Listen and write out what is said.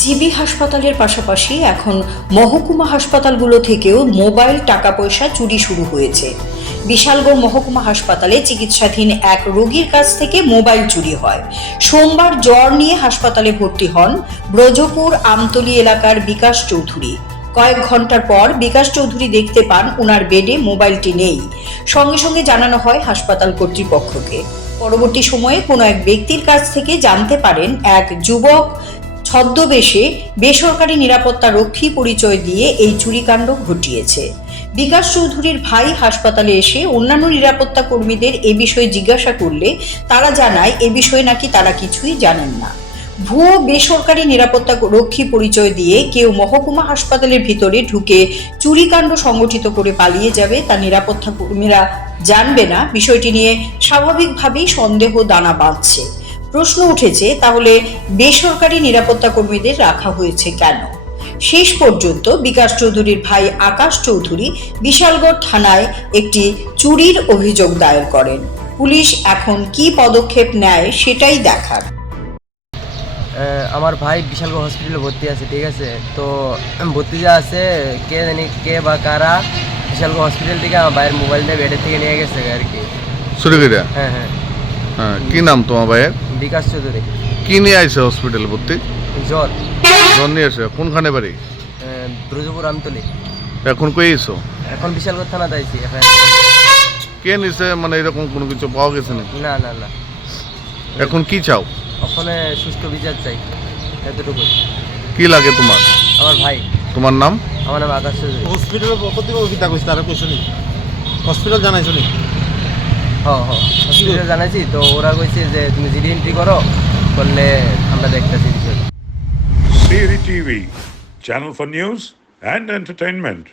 GB হাসপাতালের পাশাপাশি এখন মহকুমা হাসপাতালগুলো থেকেও মোবাইল টাকা পয়সা চুরি শুরু হয়েছে। বিশালগড় মহকুমা হাসপাতালে চিকিৎসাধীন এক রোগীর কাছ থেকে মোবাইল চুরি হয়। সোমবার জ্বর নিয়ে হাসপাতালে ভর্তি হন ব্রজপুর আমতলী এলাকার বিকাশ চৌধুরী। কয়েক ঘন্টার পর বিকাশ চৌধুরী দেখতে পান ওনার বেডে মোবাইলটি নেই। সঙ্গে সঙ্গে জানানো হয় হাসপাতাল কর্তৃপক্ষকে। পরবর্তী সময়ে কোনো এক ব্যক্তির কাছ থেকে জানতে পারেন এক যুবক ছদ্মবেশে বেসরকারি নিরাপত্তা রক্ষী পরিচয় দিয়ে এই চুরিকাণ্ড ঘটিয়েছে। বিকাশ চৌধুরীর ভাই হাসপাতালে এসে অন্যান্য নিরাপত্তা কর্মীদের এ বিষয়ে জিজ্ঞাসা করলে তারা জানায় এ বিষয়ে নাকি তারা কিছুই জানেন না। ভুয়ো বেসরকারি নিরাপত্তা রক্ষী পরিচয় দিয়ে কেউ মহকুমা হাসপাতালের ভিতরে ঢুকে চুরিকাণ্ড সংগঠিত করে পালিয়ে যাবে তা নিরাপত্তা কর্মীরা জানবে না। বিষয়টি নিয়ে স্বাভাবিকভাবেই সন্দেহ দানা বাঁধছে। প্রশ্ন উঠেছে, তাহলে বেসরকারি নিরাপত্তা কর্মীদের রাখা হয়েছে কেন? শেষ পর্যন্ত বিকাশ চৌধুরীর ভাই আকাশ চৌধুরী বিশালগড় থানায় একটি চুরির অভিযোগ দায়ের করেন। পুলিশ এখন কি পদক্ষেপ নেয় সেটাই দেখার। আমার ভাই বিশালগড় হসপিটালে ভর্তি আছে, ঠিক আছে? তো ভর্তি যা আছে কে জানি কে বা কারা বিশালগড় হসপিটাল থেকে আমার ভাইয়ের মোবাইলটা বেডের থেকে নিয়ে গেছে আর কি। সুরগিরা? হ্যাঁ হ্যাঁ। কি নাম তোমার ভাইয়ের? বিকাশ চৌধুরী। কি নিয়ে আইছে হসপিটালে ভর্তি? জ্বর। জ্বর নিয়ে আসে? কোনখানে বাড়ি? ব্রজপুর আমতলী। এখন কই এসো? এখন বিশালগড় থানাতে আইছি। কে নিছে, মানে এরকম কোনো কিছু পাওয়া গেছে নাকি? না না না। এখন কি চাও? ওখানে সুষ্ঠু বিচার চাই, এতটুকু। কি লাগে তোমার? আমার ভাই। তোমার নাম? আমার নাম আকাশ চৌধুরী। হসপিটালের পক্ষ থেকে অভিযোগ কইছে, তারা কইছে নি? হসপিটাল জানাইছো নি? হ্যাঁ হ্যাঁ, হসপিটালে জানাইছি। তো ওরা কইছে যে তুমি জিডি এন্ট্রি করলে আমরা দেখতেছি বিষয়টা। Siri TV, channel for news and entertainment.